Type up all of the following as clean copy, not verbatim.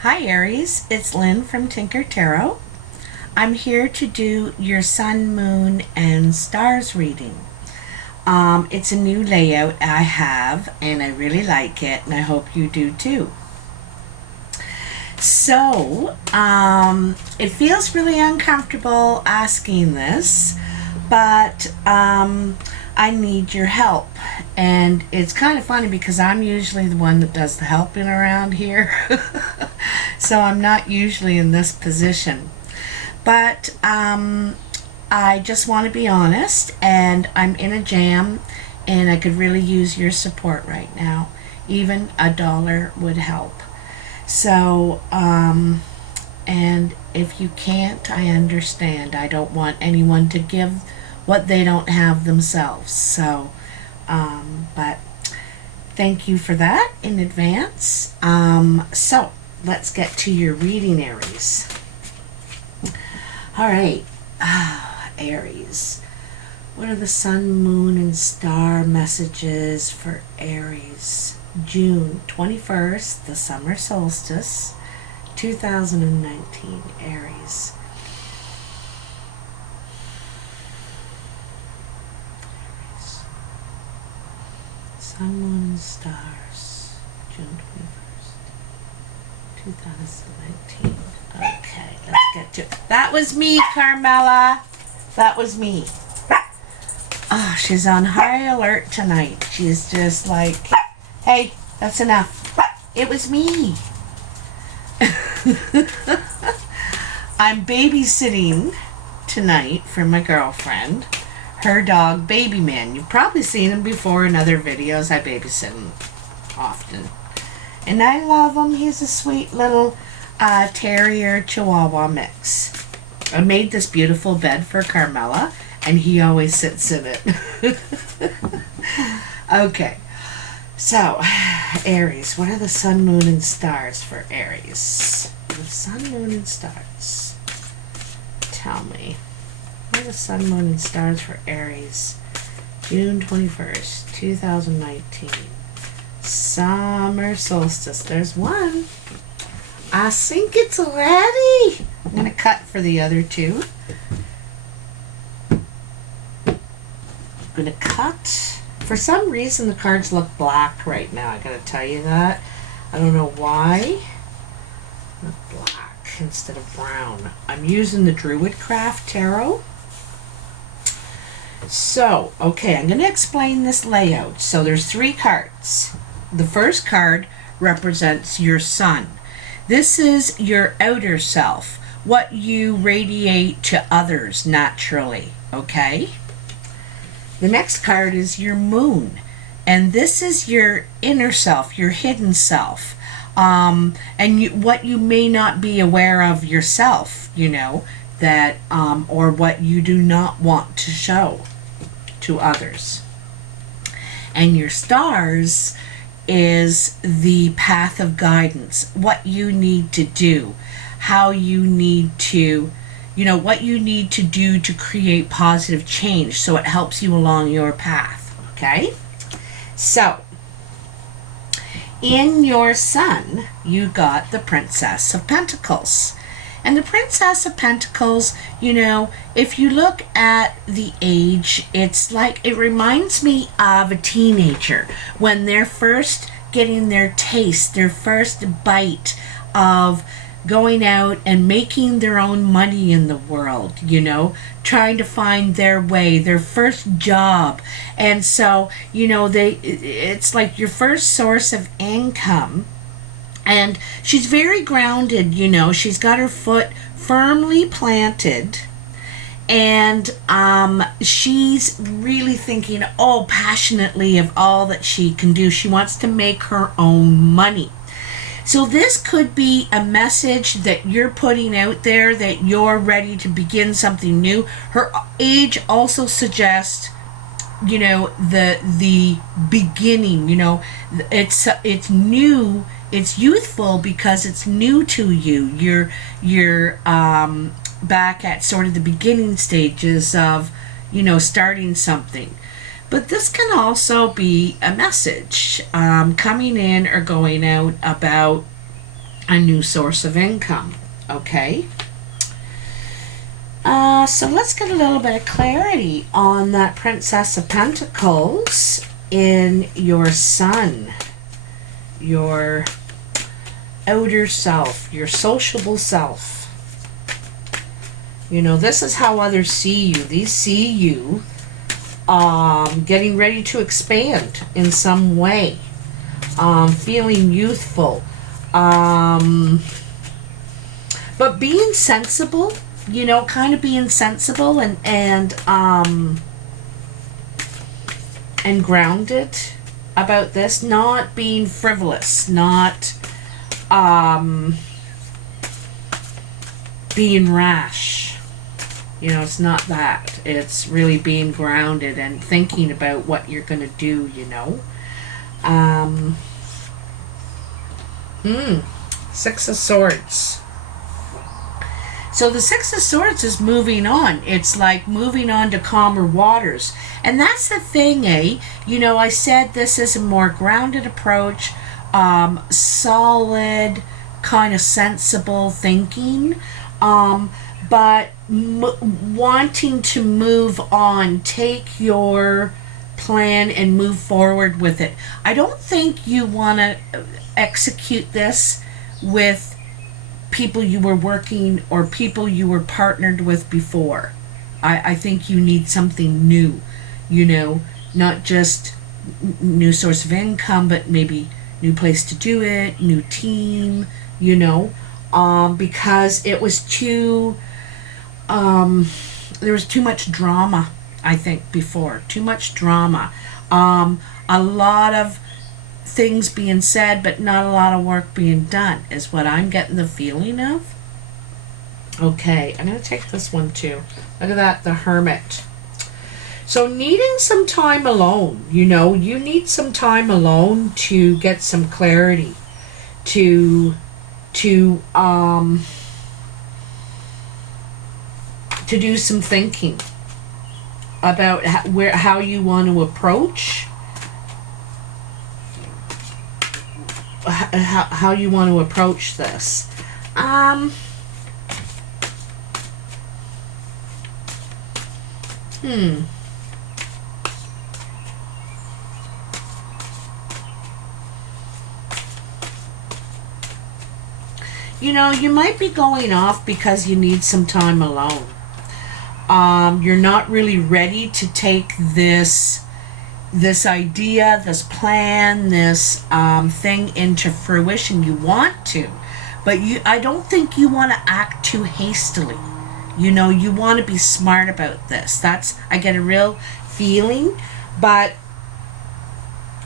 Hi Aries, it's Lynn from Tinker Tarot. I'm here to do your sun, moon, and stars reading. It's a new layout I have, and I really like it, and I hope you do too. So, it feels really uncomfortable asking this, but I need your help. And it's kind of funny because I'm usually the one that does the helping around here. So I'm not usually in this position. But I just want to be honest, and I'm in a jam, and I could really use your support right now. Even $1 would help. So, and if you can't, I understand. I don't want anyone to give what they don't have themselves. So, but thank you for that in advance. So, let's get to your reading, Aries. All right, Aries. What are the sun, moon, and star messages for Aries? June 21st, the summer solstice, 2019, Aries. Sun, moon, and stars, June 21st, 2019. Okay, let's get to it. That was me, Carmela. That was me. Oh, she's on high alert tonight. She's just like, hey, that's enough. It was me. I'm babysitting tonight for my girlfriend. Her dog, Baby Man. You've probably seen him before in other videos. I babysit him often. And I love him. He's a sweet little terrier chihuahua mix. I made this beautiful bed for Carmela, and he always sits in it. Okay. So, Aries, what are the sun, moon, and stars for Aries? The sun, moon, and stars. Tell me. What are the sun, moon, and stars for Aries? June 21st, 2019. Summer solstice. There's one. I think it's ready. I'm going to cut for the other two. I'm going to cut. For some reason, the cards look black right now. I got to tell you that. I don't know why. Look black instead of brown. I'm using the Druid Craft Tarot. So, okay, I'm going to explain this layout. So there's 3 cards. The first card represents your sun. This is your outer self, what you radiate to others naturally, okay? The next card is your moon, and this is your inner self, your hidden self, and what you may not be aware of yourself, you know, that or what you do not want to show to others. And your stars is the path of guidance, what you need to do, how you need to, what you need to do to create positive change so it helps you along your path, okay? So, in your sun, you got the Princess of Pentacles. And the Princess of Pentacles, if you look at the age, it's like, it reminds me of a teenager when they're first getting their taste, their first bite of going out and making their own money in the world, trying to find their way, their first job. And so, it's like your first source of income. And she's very grounded, she's got her foot firmly planted, and she's really thinking, passionately of all that she can do. She wants to make her own money. So this could be a message that you're putting out there, that you're ready to begin something new. Her age also suggests, the beginning, it's new. It's youthful because it's new to you. You're back at sort of the beginning stages of, starting something. But this can also be a message coming in or going out about a new source of income. Okay. So let's get a little bit of clarity on that Princess of Pentacles in your sun, your outer self, your sociable self. You know, this is how others see you. They see you getting ready to expand in some way, feeling youthful, but being sensible, you know, kind of being sensible and grounded about this, not being frivolous, not being rash. You know, it's not that. It's really being grounded and thinking about what you're going to do, you know. Six of Swords. So the Six of Swords is moving on. It's like moving on to calmer waters. And that's the thing, eh? You know, I said this is a more grounded approach, solid, kind of sensible thinking, but wanting to move on, take your plan and move forward with it. I don't think you want to execute this with people you were working or people you were partnered with before. I think you need something new, you know, not just new source of income, but maybe new place to do it, new team, you know, because it was too, there was too much drama, I think, before. Too much drama. A lot of things being said, but not a lot of work being done, is what I'm getting the feeling of. Okay, I'm going to take this one too. Look at that, the Hermit. So needing some time alone, you know, you need some time alone to get some clarity, to do some thinking about how you want to approach how you want to approach this. You know, you might be going off because you need some time alone. You're not really ready to take this idea, this plan, this thing into fruition. You want to, but I don't think you want to act too hastily. You know, you want to be smart about this. I get a real feeling, but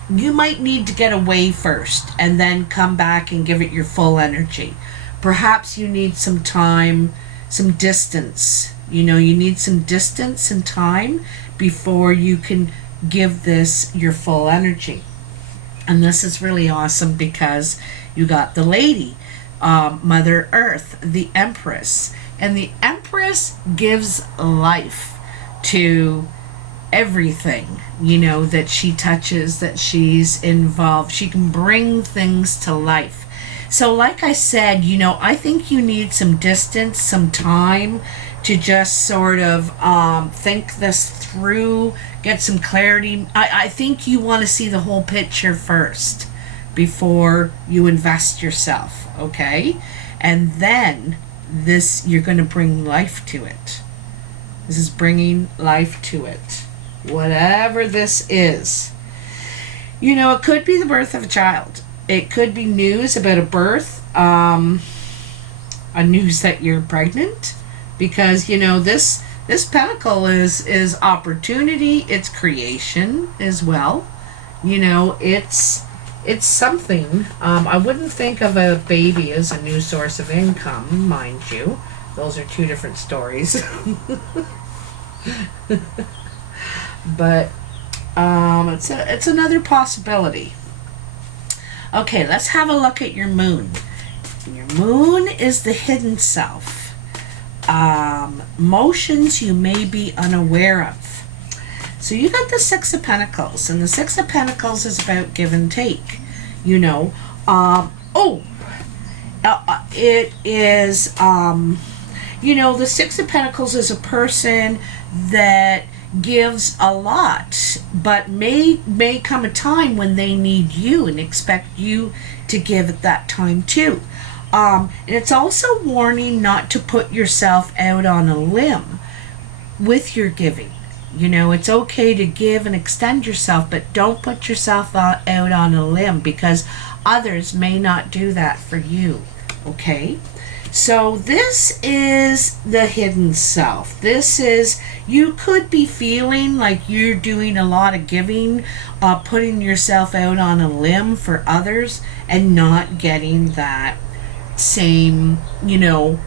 you might need to get away first and then come back and give it your full energy. Perhaps you need some time, some distance. You know, you need some distance and time before you can give this your full energy. And this is really awesome because you got the Lady, Mother Earth, the Empress. And the Empress gives life to everything, you know, that she touches, that she's involved. She can bring things to life. So like I said, you know, I think you need some distance, some time to just sort of think this through, get some clarity. I think you want to see the whole picture first before you invest yourself, okay? And then you're going to bring life to it. This is bringing life to it. Whatever this is. You know, it could be the birth of a child. It could be news about a birth, a news that you're pregnant, because, you know, this pentacle is opportunity, it's creation as well. You know, it's something. I wouldn't think of a baby as a new source of income, mind you. Those are two different stories. But it's another possibility. Okay, let's have a look at your moon. Your moon is the hidden self. Motions you may be unaware of. So you got the Six of Pentacles, and the Six of Pentacles is about give and take. You know, it is, you know, the Six of Pentacles is a person that gives a lot, but may come a time when they need you and expect you to give at that time too. And it's also warning not to put yourself out on a limb with your giving. You know, it's okay to give and extend yourself, but don't put yourself out on a limb, because others may not do that for you. Okay? So this is the hidden self. This is, you could be feeling like you're doing a lot of giving, putting yourself out on a limb for others and not getting that same, you know,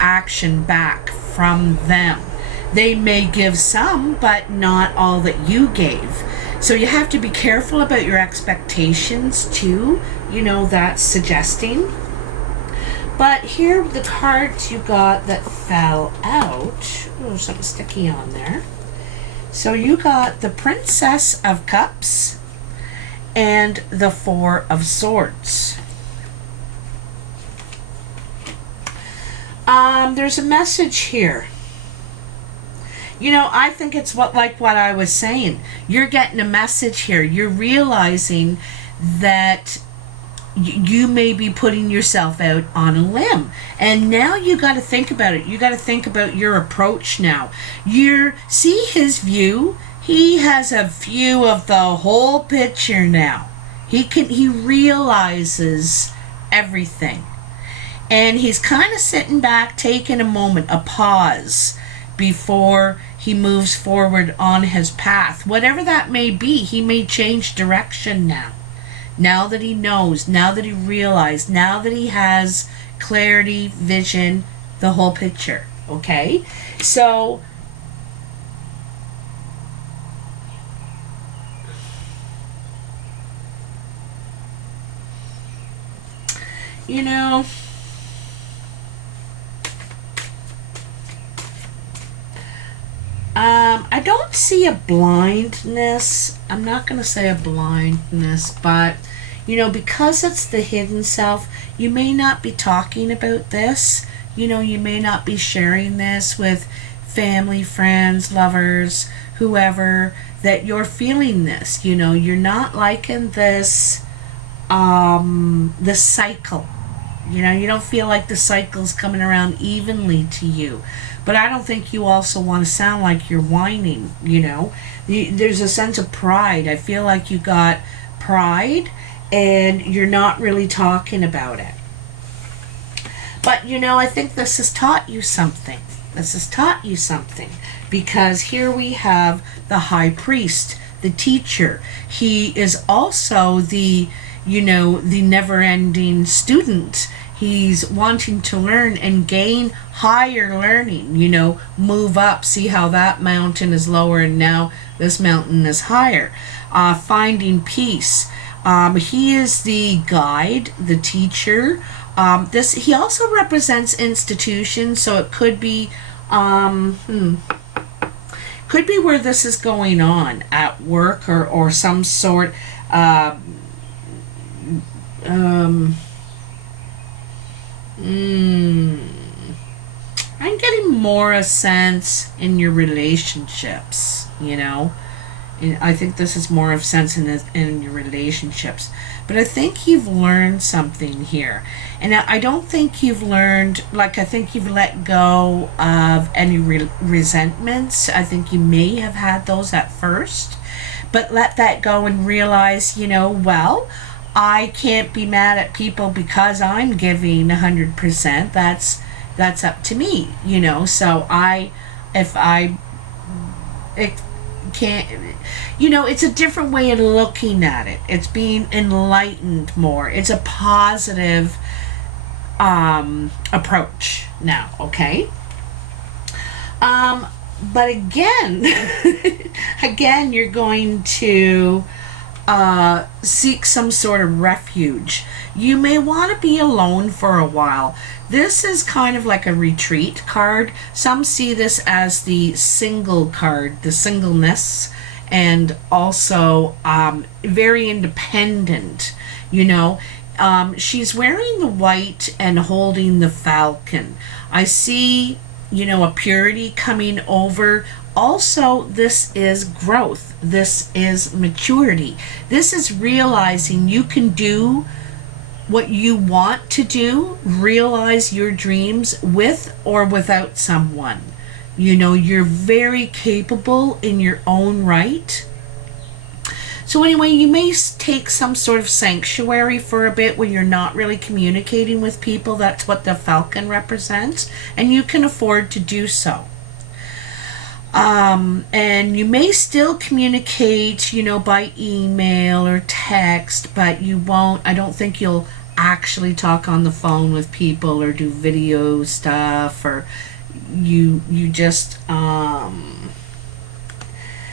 action back from them. They may give some, but not all that you gave. So you have to be careful about your expectations too. You know, that's suggesting. But here, the cards you got that fell out. Oh, something sticky on there. So you got the Princess of Cups and the Four of Swords. There's a message here. You know, I think it's like what I was saying. You're getting a message here. You're realizing that you may be putting yourself out on a limb. And now you got to think about it. You got to think about your approach now. See his view. He has a view of the whole picture now. He realizes everything. And he's kind of sitting back, taking a moment, a pause, before he moves forward on his path. Whatever that may be, he may change direction now. Now that he knows, now that he realized, now that he has clarity, vision, the whole picture. Okay? So, you know, I don't see a blindness. I'm not going to say a blindness, but, you know, because it's the hidden self, you may not be talking about this. You know, you may not be sharing this with family, friends, lovers, whoever, that you're feeling this. You know, you're not liking this, the cycle. You know, you don't feel like the cycle's coming around evenly to you. But I don't think you also want to sound like you're whining, you know. There's a sense of pride. I feel like you got pride and you're not really talking about it. But, you know, I think this has taught you something. This has taught you something. Because here we have the High Priest, the teacher. He is also the, you know, the never-ending student. He's wanting to learn and gain higher learning, you know, move up, see how that mountain is lower and now this mountain is higher. Finding peace. He is the guide, the teacher. He also represents institutions, so it could be, could be where this is going on at work or some sort, I'm getting more a sense in your relationships, you know. And I think this is more of sense in your relationships. But I think you've learned something here. And I don't think you've learned, like, I think you've let go of any resentments. I think you may have had those at first. But let that go and realize, you know, well, I can't be mad at people because I'm giving 100%. That's up to me, you know. So it can't, you know, it's a different way of looking at it. It's being enlightened more. It's a positive approach now, okay? But again, again, you're going to seek some sort of refuge. You may want to be alone for a while. This is kind of like a retreat card. Some see this as the single card, the singleness, and also very independent. you know. She's wearing the white and holding the falcon. I see, you know, a purity coming over. Also, this is growth. This is maturity. This is realizing you can do what you want to do, realize your dreams with or without someone. You know, you're very capable in your own right. So anyway, you may take some sort of sanctuary for a bit when you're not really communicating with people. That's what the falcon represents, and you can afford to do so. And you may still communicate, you know, by email or text, but you won't, I don't think you'll actually talk on the phone with people or do video stuff, or you just,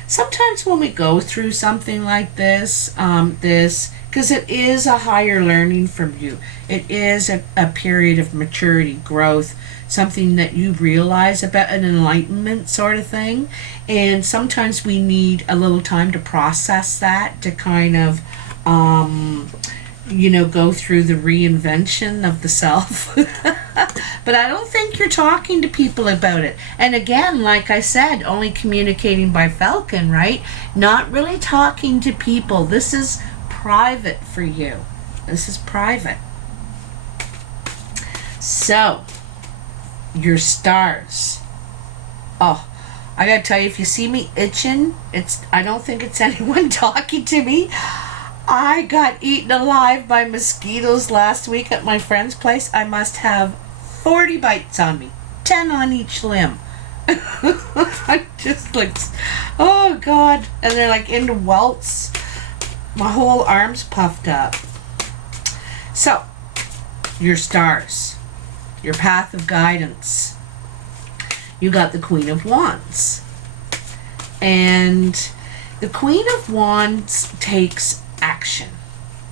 sometimes when we go through something like this, because it is a higher learning from you, it is a period of maturity, growth, something that you realize about, an enlightenment sort of thing, and sometimes we need a little time to process that, to kind of, you know, go through the reinvention of the self. But I don't think you're talking to people about it. And again, like I said, only communicating by falcon, right? Not really talking to people. This is private for you. This is private. So, your stars. Oh, I gotta tell you, if you see me itching, I don't think it's anyone talking to me. I got eaten alive by mosquitoes last week at my friend's place. I must have 40 bites on me, 10 on each limb. I just like, oh God. And they're like into welts. My whole arm's puffed up. So, your stars, your path of guidance. You got the Queen of Wands. And the Queen of Wands takes action.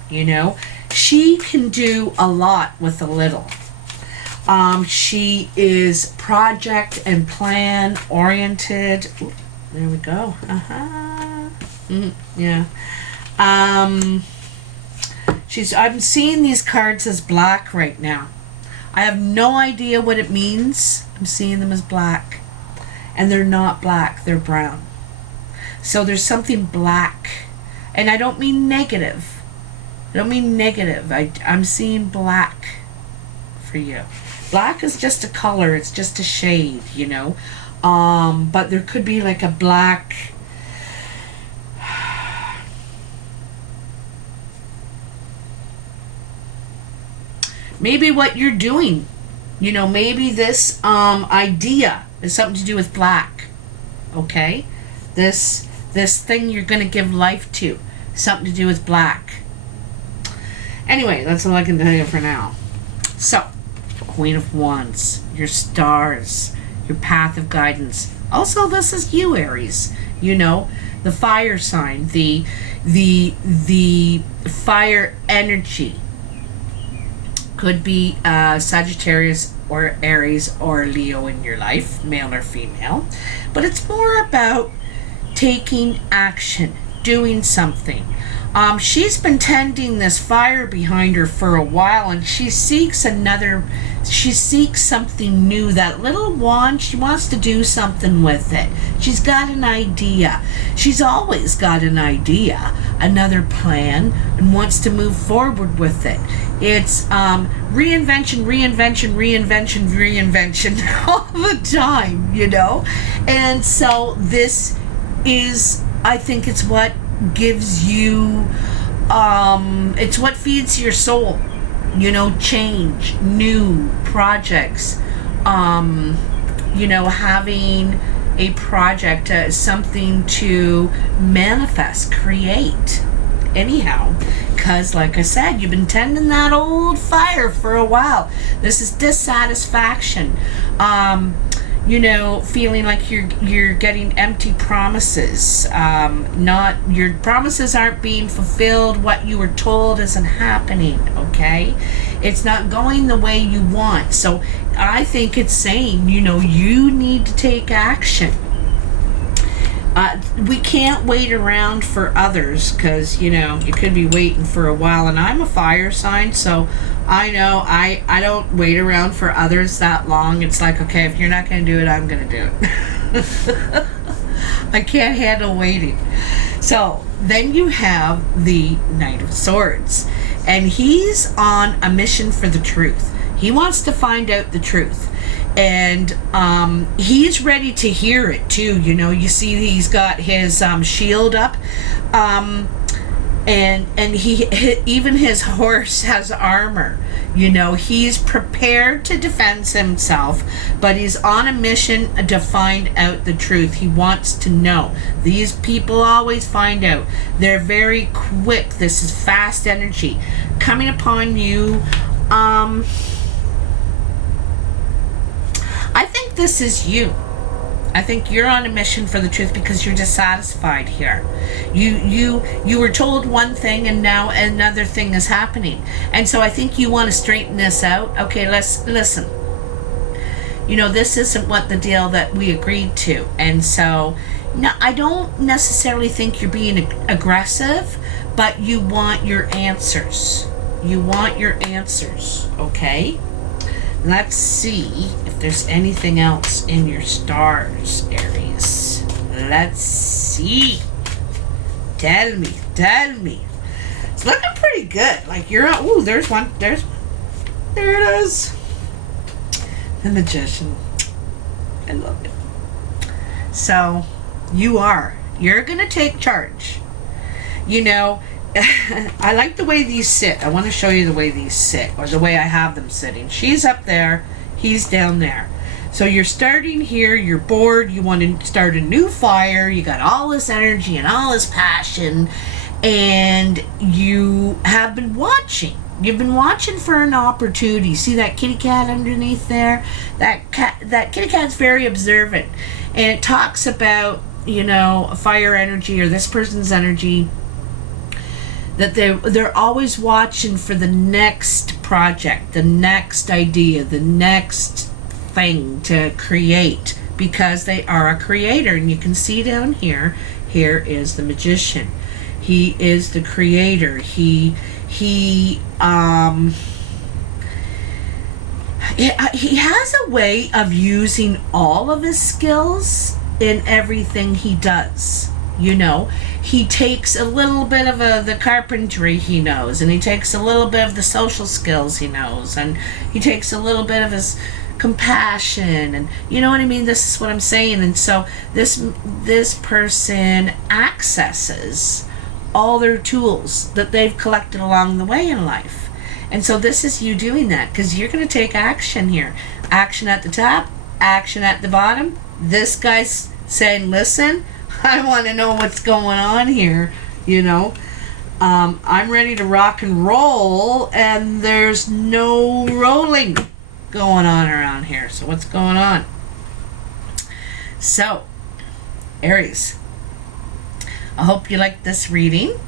You know, she can do a lot with a little. She is project and plan oriented. Ooh, there we go. Yeah. I'm seeing these cards as black right now. I have no idea what it means. I'm seeing them as black. And they're not black, they're brown. So there's something black. And I don't mean negative. I don't mean negative. I'm seeing black for you. Black is just a color. It's just a shade, you know. But there could be like a black... Maybe what you're doing. You know, maybe this idea is something to do with black. Okay? This thing you're going to give life to. Something to do with black. Anyway, that's all I can tell you for now. So, Queen of Wands, your stars, your path of guidance. Also, this is you, Aries. You know, the fire sign, the fire energy. Could be Sagittarius or Aries or Leo in your life, male or female. But it's more about taking action, doing something. She's been tending this fire behind her for a while, and she seeks something new. That little wand, she wants to do something with it. She's got an idea. She's always got an idea, another plan, and wants to move forward with it. It's reinvention all the time, you know? And so this is, I think it's what gives you, it's what feeds your soul, you know, change, new projects, you know, having a project, something to manifest, create, anyhow, because like I said, you've been tending that old fire for a while. This is dissatisfaction, you know, feeling like you're getting empty promises. Not, your promises aren't being fulfilled. What you were told isn't happening, okay? It's not going the way you want. So I think it's saying, you know, you need to take action. We can't wait around for others, because you could be waiting for a while, and I'm a fire sign, so I know I don't wait around for others that long. It's like, okay, if you're not going to do it, I'm going to do it. I can't handle waiting. So then you have the Knight of Swords, and he's on a mission for the truth. He wants to find out the truth. And he's ready to hear it too. You see he's got his shield up, and even his horse has armor. He's prepared to defend himself, but he's on a mission to find out the truth. He wants to know. These people always find out. They're very quick. This is fast energy coming upon you. I think this is you. I think you're on a mission for the truth because you're dissatisfied here. You were told one thing and now another thing is happening. And so I think you want to straighten this out. Okay, let's listen. This isn't what the deal that we agreed to. And so no, I don't necessarily think you're being aggressive, but you want your answers. You want your answers, okay? Let's see if there's anything else in your stars, Aries. Let's see. Tell me. It's looking pretty good. Like you're on. Ooh, there's one. There it is. The Magician. I love it. So, you're going to take charge. I like the way these sit. I want to show you the way these sit, or the way I have them sitting. She's up there, he's down there. So you're starting here, you're bored, you want to start a new fire, you got all this energy and all this passion, and you have been watching. You've been watching for an opportunity. See that kitty cat underneath there? That kitty cat's very observant. And it talks about, fire energy or this person's energy, that they're always watching for the next project, the next idea, the next thing to create, because they are a creator. And you can see down here is the Magician. He is the creator. He has a way of using all of his skills in everything he does. He takes a little bit of the carpentry he knows, and he takes a little bit of the social skills he knows, and he takes a little bit of his compassion, and you know what I mean? This is what I'm saying. And so this person accesses all their tools that they've collected along the way in life. And so this is you doing that, because you're going to take action here. Action at the top, action at the bottom. This guy's saying, listen, I want to know what's going on here, I'm ready to rock and roll, and there's no rolling going on around here. So what's going on? So, Aries, I hope you like this reading.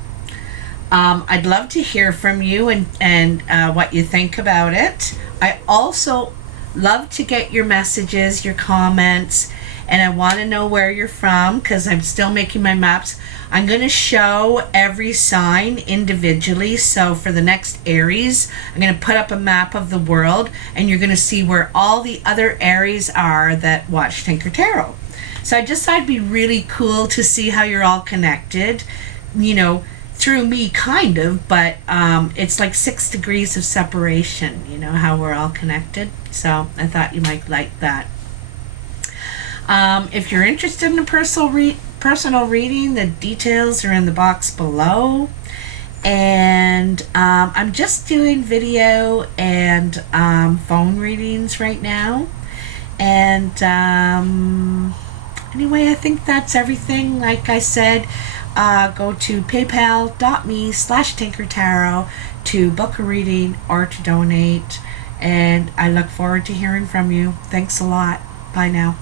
I'd love to hear from you and what you think about it. I also love to get your messages, your comments, and I want to know where you're from, because I'm still making my maps. I'm going to show every sign individually. So for the next Aries, I'm going to put up a map of the world, and you're going to see where all the other Aries are that watch Tinker Tarot. So I just thought it'd be really cool to see how you're all connected, through me, kind of, but it's like 6 degrees of separation, how we're all connected. So I thought you might like that. If you're interested in a personal reading, the details are in the box below. And I'm just doing video and phone readings right now. And anyway, I think that's everything. Like I said, go to paypal.me/tinkertarot to book a reading or to donate. And I look forward to hearing from you. Thanks a lot. Bye now.